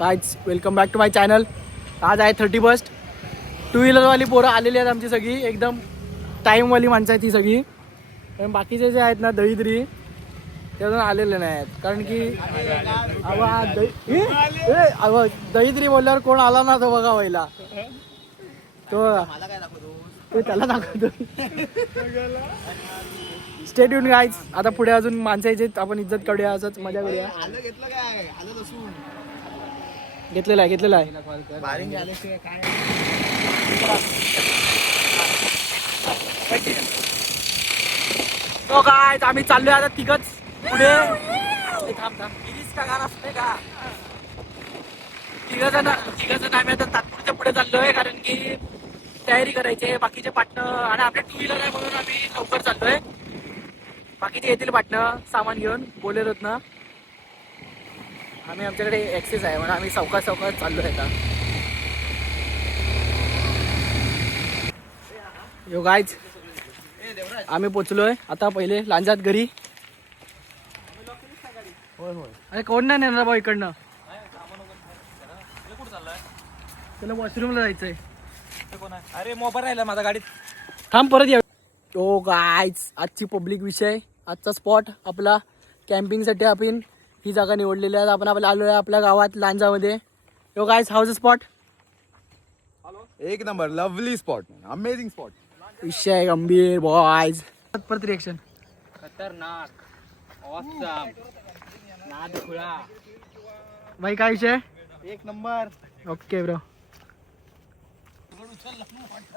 Guys welcome back to my channel. आज आहे 31st. To व्हीलरवाली पोरं आलेली आहेत आमची सगळी, एकदम टाईमवाली माणसं आहेत ती सगळी. पण बाकीचे जे आहेत ना दहीद्री ते अजून आलेले नाही आहेत, कारण की दहीद्री बोलल्यावर कोण आला ना तो बघा पहिला तो त्याला दाखवतो. Stay tune guys. आता पुढे अजून माणसं यायचे, आपण इज्जत करूया, असंच मजा करूया. घेतलेला आहे तो काय आम्ही चाललोय आता तिघच पुढे. तिघजण आम्ही आता तात्पुरत्या पुढे चाललोय, कारण की तयारी करायची आहे. बाकीचे पाटणं आणि आपले टू व्हीलर आहे म्हणून आम्ही लवकर चाललोय. बाकीचे येतील पाटणं सामान घेऊन बोलेरोत ना. आम्ही आमच्याकडे ॲक्सेस आहे म्हणून आम्ही सावकाश चाललो आहे. आता यो गाईज आम्ही पोचलोय आता पहिले लांजात घरी. अरे कोण नाही नेणार भाऊ इकडनं, त्याला वॉशरूमला जायचंय. अरे मोबाईल राहिला माझा गाडीत, थांब परत या. ओ गाईज आजची पब्लिक विषय, आजचा स्पॉट आपला कॅम्पिंगसाठी आपण ही जागा निवडलेली आहे. आपण आपल्या आलोय आपल्या गावात लांजामध्ये. यो गाईज हाऊस स्पॉट एक number, lovely spot, amazing spot. विषय गंभीर बॉयज. परत रिएक्शन खतरनाक, ऑसम, नादखुळा. भाई काय विषय? एक नंबर. Okay bro.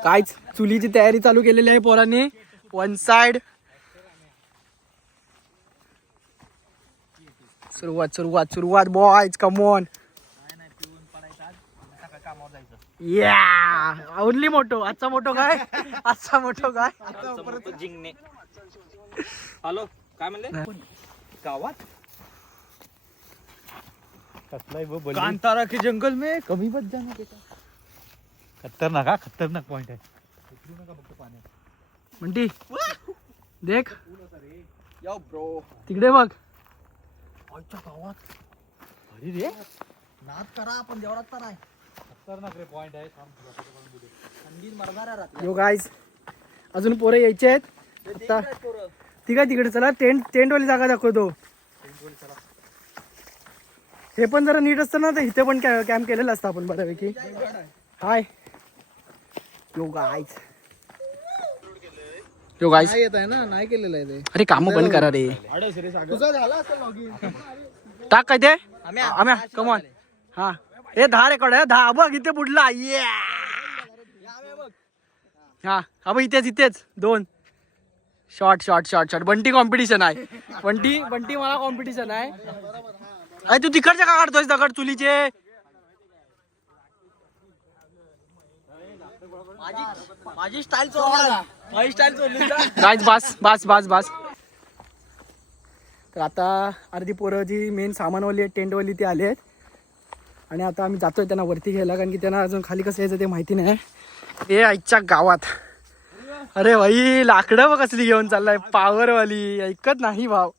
कायच चुलीची तयारी चालू केलेली आहे पोरांनी. वन साइड सुरुवात बॉयज, कम ऑन. या ओनली मोटो. आजचा मोटो काय? जिंकणे. हॅलो, काय म्हणले? गावात कांतारा के जंगल में कभी मत जाना बेटा. खतरनाक पॉइंट आहे. म्हणती देख यो ब्रो, तिकडे बघ. गावात अरे रे नाद करा आपण देवरात तर नाही. खतरनाक रे पॉइंट आहे. थंडीत मरणारा रात्री. यो गाईज अजून पोरं यायचे आहेत आता. ती काय तिकडे चला, टेंटवाली जागा दाखवतो. हे पण जरा नीट असतं ना, तर इथे पण कॅम्प केलेलं असतं आपण बऱ्यापैकी. हाय यो गाईज येत आहे ना, नाही केलेलं आहे ते. अरे काम बंद करा रे. तुझं झालं असेल लॉगिन. टाक काय ते आम्ही कमॉन. हा हे 10 रेकॉर्ड आहे. 10 बघ इथे बुडला. हा हा बघ इथेच 2 शॉर्ट. बंटी कॉम्पिटिशन आहे. बंटी मला कॉम्पिटिशन आहे. अरे तू तिकडच्या का काढतोयस दगड चुलीचे? माझी स्टाईल चोरली. गाईज बास. तर आता अर्धी पोरं जी मेन सामानवाली आहेत, टेंटवाली, ती आली आहेत. आणि आता आम्ही जातोय त्यांना वरती घ्यायला, कारण की त्यांना अजून खाली कसं यायचं ते माहिती नाही. हे आईच्या गावात. अरे भाई लाकडं बघ कसली घेऊन चाललाय, पॉवरवाली. ऐकत नाही भाव.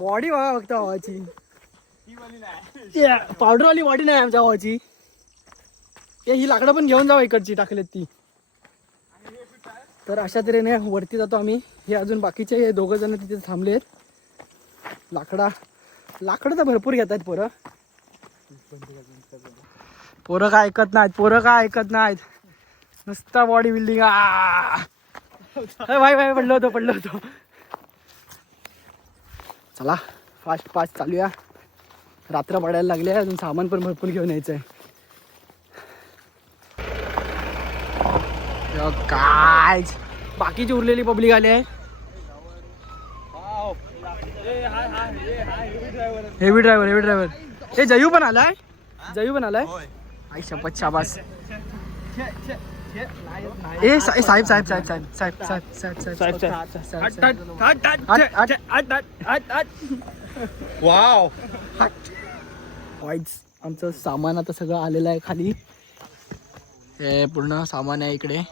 बॉडी बघा फक्त भावाची. पावडरवाली बॉडी नाही आमच्या भावाची. ही लाकडं पण घेऊन जावं इकडची टाकलेत ती. तर अशा तऱ्हेने वरती जातो आम्ही. हे अजून बाकीचे हे 2 जण तिथे थांबलेत. लाकडं तर भरपूर घेतात पोरं. पोरं काय ऐकत नाहीत. नुसता बॉडी बिल्डिंग. भाई पडलो होतो. चला फास्ट चालूया. रात्र पडायला लागले, अजून सामान पण भरपूर घेऊन यायचंय. काय बाकीची उरलेली पब्लिक आली आहे. Heavy driver. हे जयू पण आलाय. आई शपथ, शाबास. ए साहेब. वाव. आमचं सामान आता सगळं आलेलं आहे खाली. हे पूर्ण सामान आहे इकडे.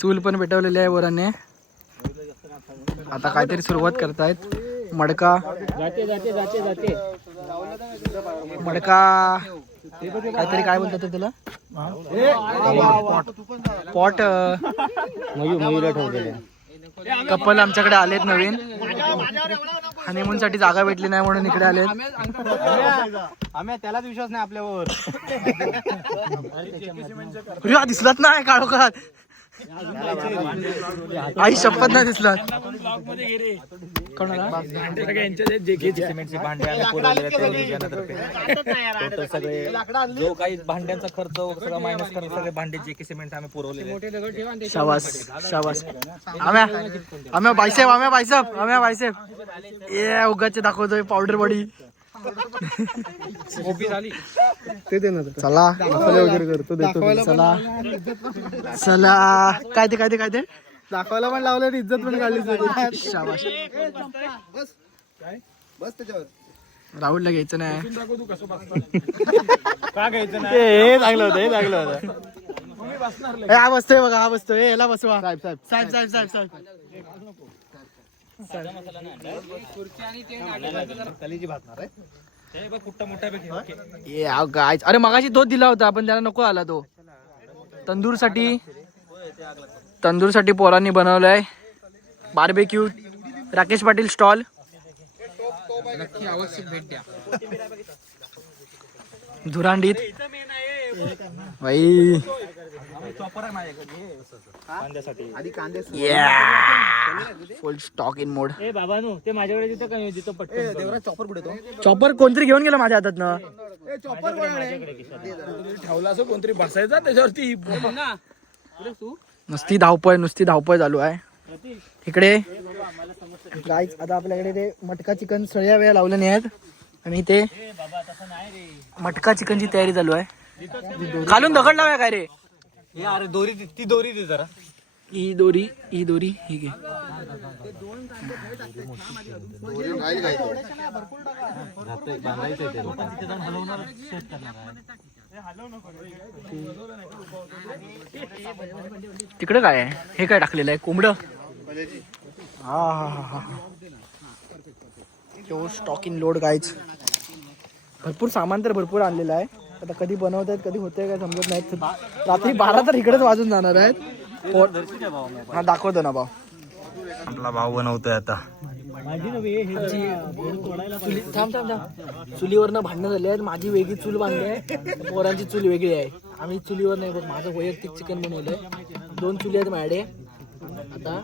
चूल पण पेटवलेली आहे वराने. आता काहीतरी सुरुवात करतायत. मडका जाते जाते जाते जाते मडका काहीतरी काय बोलतात ते त्याला पॉट मयूर ठेवलेले कपल आमच्याकडे आलेत नवीन हनीमून साठी जागा भेटली नाही म्हणून इकडे आलेत. आम्ही त्यालाच विश्वास नाही आपल्यावर. अरे दिसलात नाही काढोखात आई शपथ नाही दिसलात. कोणाला भांडे आम्ही पुरवलेले आहेत टोटल सगळे जो काही भांड्यांचा खर्च सगळं मायनस करून सगळे भांडे जे की सिमेंट आम्ही पुरवलेले. शाबास शाबास. आम्ही बायसेप ए उगाच दाखवतोय पावडर बॉडी. ते दे ना चला वगैरे करतो चला चला काय ते दाखवायला पण लावलं इज्जत पण काढली. शाबास. बस त्याच्यावर राहुलला घ्यायचं नाही. का घ्यायचं नाही. हे चांगलं होतं हे चांगलं होतं. हा बसतोय बघा हा बसतोय याला बसवा. साहेब साहेब साहेब साहेब साहेब कलीची भासणार आहे. गाय. अरे मगाशी तोच दिला होता पण त्याला नको आला तो. तंदूर साठी पोरांनी बनवलाय बार्बेक्यू. राकेश पाटील स्टॉल. नक्की आवश्यक भेट द्या. धुरांडीत बाई आधी कांदे फुल स्टॉक इन मोड. ए बाबा नो ते माझ्याकडे तिथं कमी तिथं पटकन देवराज चॉपर कुठे तो. चॉपर कोणतरी घेऊन गेला माझ्या हातात ना. चॉपर ठेवला असं कोणतरी बसायचा त्याच्यावरती ना. नुसती धावपळ चालू आहे इकडे. गाईज आता आपल्याकडे ते मटका चिकन सगळ्या वेळा लावले नाही आहेत आणि ते मटका चिकनची तयारी चालू आहे. खालून दगड लावूया काय रे. अरे दोरी ती दोरी दे जरा. ही दोरी ही घे. तिकडे काय आहे हे काय टाकलेलं आहे कोंबड. हा स्टॉक इन लोड गाईज. भरपूर सामान तर भरपूर आणलेलं आहे. आता कधी बनवत आहेत कधी होतंय काय समजत नाही. रात्री 12 तर इकडेच वाजून जाणार आहेत. हा दाखवतो ना भाऊ. आपला भाऊ बनवतोय आता. चुलीवरनं भांडणं झाली आहेत. माझी वेगळी चूल बांधली आहे पोरांची चूल वेगळी आहे. आम्ही चुलीवर नाही बघ माझं वैयक्तिक चिकन बनवलंय. 2 चुली आहेत माझ्याकडे. आता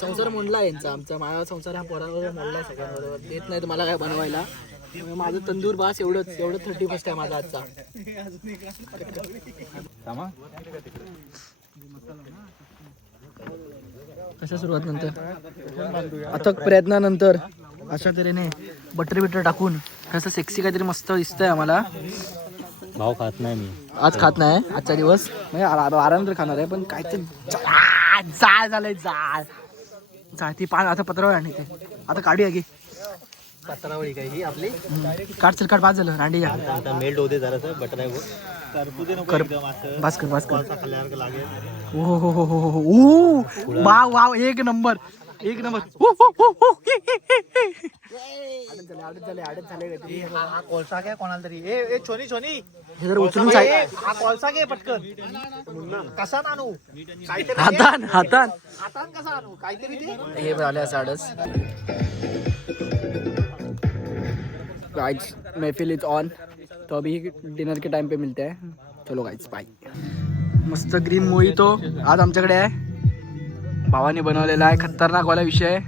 संसार मोडला यांचा आमचा. माझा संसार हा पोरांवर मोडलाय सगळ्यांबरोबर. देत नाही मला काय बनवायला. माझं तंदूर बास एवढं 31st आहे माझा आजचा. कशा सुरुवात नंतर अथक प्रयत्नानंतर अशा तऱ्हेने बटर टाकून कसं सेक्सी काहीतरी मस्त दिसतंय आम्हाला. भाऊ खात नाही मी आज खात नाही. आजचा दिवस म्हणजे आराम खाणार आहे पण काहीतरी जाळ झालंय. जाळ ती पान आता पत्रावळी आणि ते आता काढूया की पत्रावळी काय ही आपली. काढ पाच झालं रांडी मेल्ट होते जरा बटर आहे कर. भास्कर हो वाव एक नंबर. हा कोळसा घ्या कोणाला तरी. ए छोनी हे जर उचलून हा कोळसा घे पटकन. कसा आणू काहीतरी. हातान कसा आणू काहीतरी ते. हे झाले साडस. गाइस महफिल इज ऑन तो अभी डिनर के टाइम पे मिलते हैं. चलो गाइस बाय. मस्त ग्रीन मोहितो आज आमच्याकडे आहे. भावाने बनवलेला आहे. खतरनाक वाला विषय.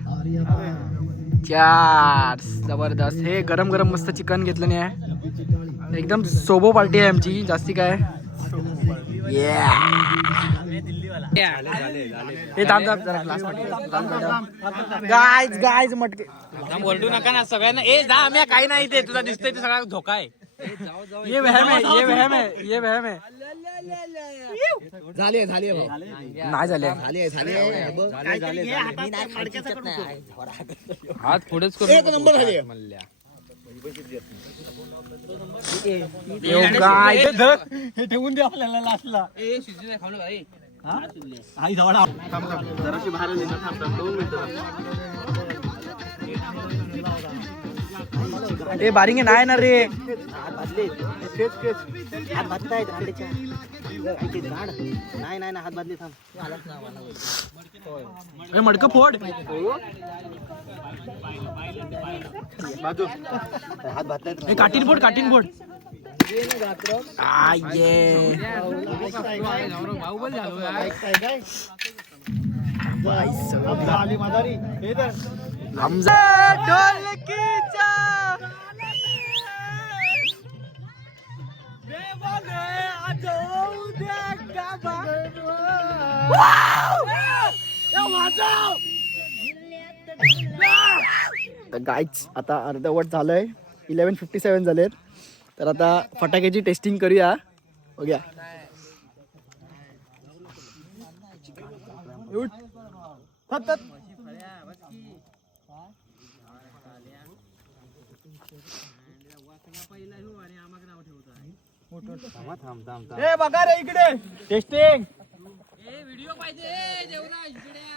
चार्स जबरदस्त. हे गरम मस्त चिकन घेतलं नाही आहे. एकदम सोबो पार्टी आहे आमची. जास्ती काय हे थांब जरा ग्लास गाईज मटके ओरडू नका ना सगळ्यांना. ए जा आम्ही काही नाही ते तुला दिसतंय ते सगळा धोका आहे. ये वहम है झाली नाही झाले. हात पुढेच करू. एक नंबर झाली. हे ठेवून दे आपल्याला लास्टला. ए बारिंगे नाही ना रे. हात बांधतायत रांडेच्या. इथे झाड. नाही हात बांधले थांब. आलाच ना मला. ए मडकं फोड. बाजू. हात बांधतायत. ए काटीन फोड. हमजा ढोलकीचा गाईच आता अर्धवट झालंय. 11:57 झालेत. तर आता फटाक्याची टेस्टिंग करूया. बघूया. ए बघा रे इकडे टेस्टिंग. व्हिडिओ पाहिजे जेवणा इकडे.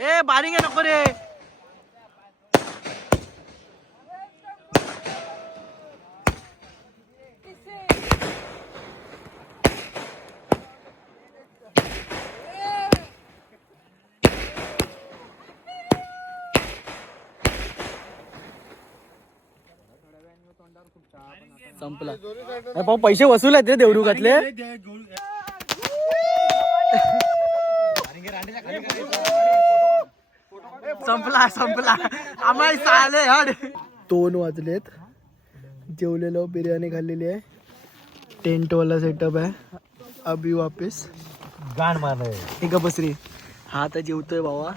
ए बारिंग नको रे. संपला. भाऊ पैसे वसूल आहेत रे देवरुगातले. संपला आम्हाला चाले हड. 2 वाजलेत. जेवलेलो, बिर्याणी खाल्लेली आहे. टेंट वाला सेटअप आहे. अभी वापिस गाण मारणार. एक बसरी. हा आता जेवतोय बाबा.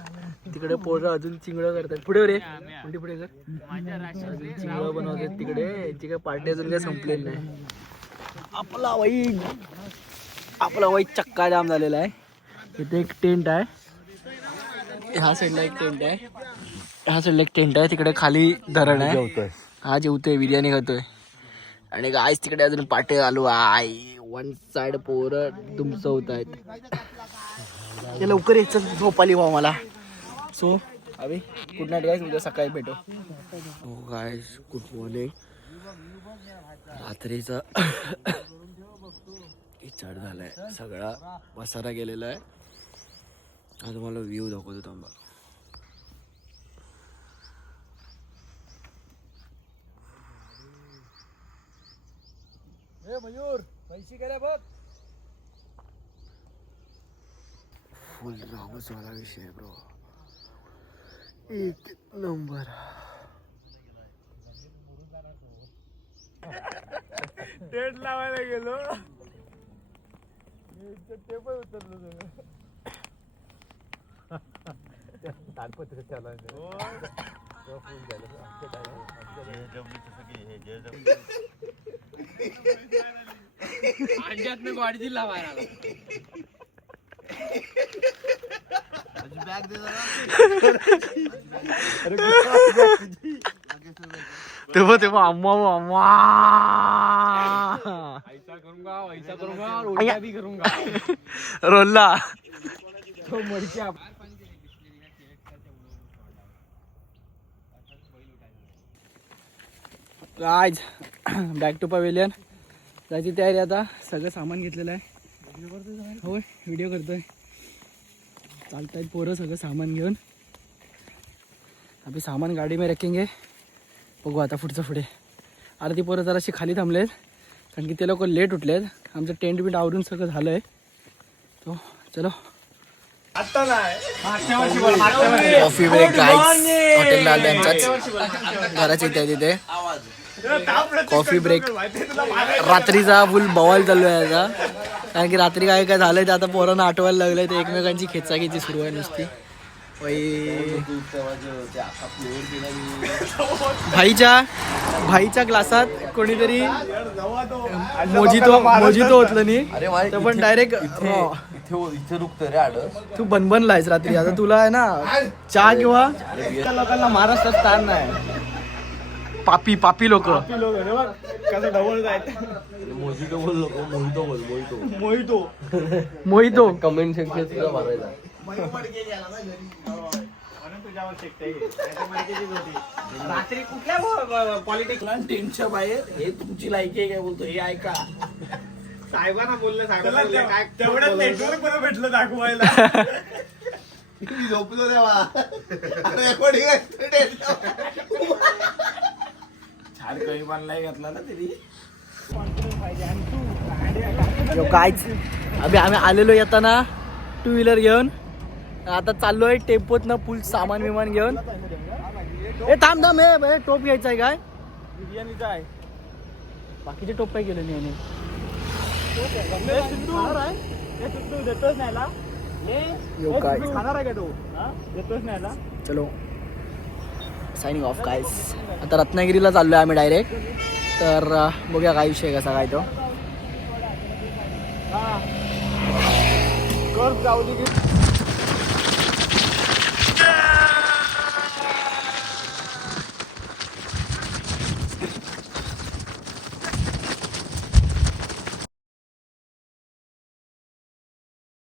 तिकडे पोरं अजून चिंगळं करतात. पुढे रे पुढे कर. चिंगळं बनवतात तिकडे. याची काय पार्टी अजून काय संपलेली नाही. आपला वाई चक्का जाम झालेला आहे. इथे एक टेंट आहे. ह्या साईडला एक टेंट आहे. तिकडे खाली धरण आहे. हा जेवतोय, बिर्याणी खातोय. आणि गाईस तिकडे अजून पार्टी चालू आहे. 1 साइड पोरं तुमचं होत आहेत. ते लवकर यायचं झोप आली भाऊ मला. सो अभि गुड नाईट गाईस. उद्या सकाळी भेटू. हो गाईस गुड मॉर्निंग. रात्रीचा चढ झालाय. सगळा पसारा गेलेला आहे. आज मला व्ह्यू दाखवतो थांबा. मयूर पैसे करा बघ. फुल रामच वाला विषय ब्रो. एक नंबर. टेंट लावायला गेलो. टेबल उतरलो. ताडपत्र चालायचं. गाडी दिला बाहेर. बॅग दे तेव्हा अम्मा ऐसा करूंगा भी करूंगा. रोल्ला तो मडक्या. आज बॅक टू पवेलियन जायची तयारी. आता सगळं सामान घेतलेलं आहे. होय व्हिडिओ करतोय. चालतायत पोरं सगळं सामान घेऊन. अभी सामान गाडी में रखेंगे. बघू आता पुढे. अर्धी पोरं जराशी खाली थांबलेत कारण की ते लोक लेट उठलेत. आमचं टेंट बिंट आवरून सगळं झालं आहे. तो चलो कॉफी ब्रेक गाईस. हॉटेलला आलो आमच्याच घराच्या इथे तिथे कॉफी ब्रेक. रात्रीचा फुल बवाल चालू आहे आता. कारण की रात्री काय झालंय ते आता पोरांना आठवायला लागलंय. ते एकमेकांची खेचाखेची सुरू आहे नुसती. भाईच्या भाईच्या ग्लासात कोणीतरी मोजितो ओतलं नाही अरे तर पण डायरेक्ट इथे रुकतं रे आड तू बनलायस रात्री. आता तुला आहे ना चहा किंवा लोकांना महाराष्ट्रात स्थान नाही. पापी लोक कसं ढवळ जायचं. मोहितो बोल नको मोहितो मोहितो कमेंट सेक्शन सुद्धा मारायचा. रात्री कुठल्या पॉलिटिक्सला टेनच्या बाहेर हे तुमची लायकी आहे काय बोलतो हे ऐका. साहेबांना बोलले साहेबांना काय तेवढं नेटवर्क बरं भेटलं दाखवायला. झोपलो देवा छान कमी पण नाही घातला ना तरी. कायच अभि आम्ही आलेलो येताना 2 व्हीलर घेऊन. आता चाललोय टेम्पोत ना फुल सामान विमान घेऊन. ए थांब हे टोप घ्यायचा आहे काय बिर्याणीचा आहे. बाकीचे टोप काय केलं नाही देतोच नाही ना काय खाणार आहे का तो देतोच नाही ना. चलो सायनिंग ऑफ गाईस. आता रत्नागिरीला चाललोय आम्ही डायरेक्ट. तर बघूया काय विषय कसा काय तो. कर्ज गावली की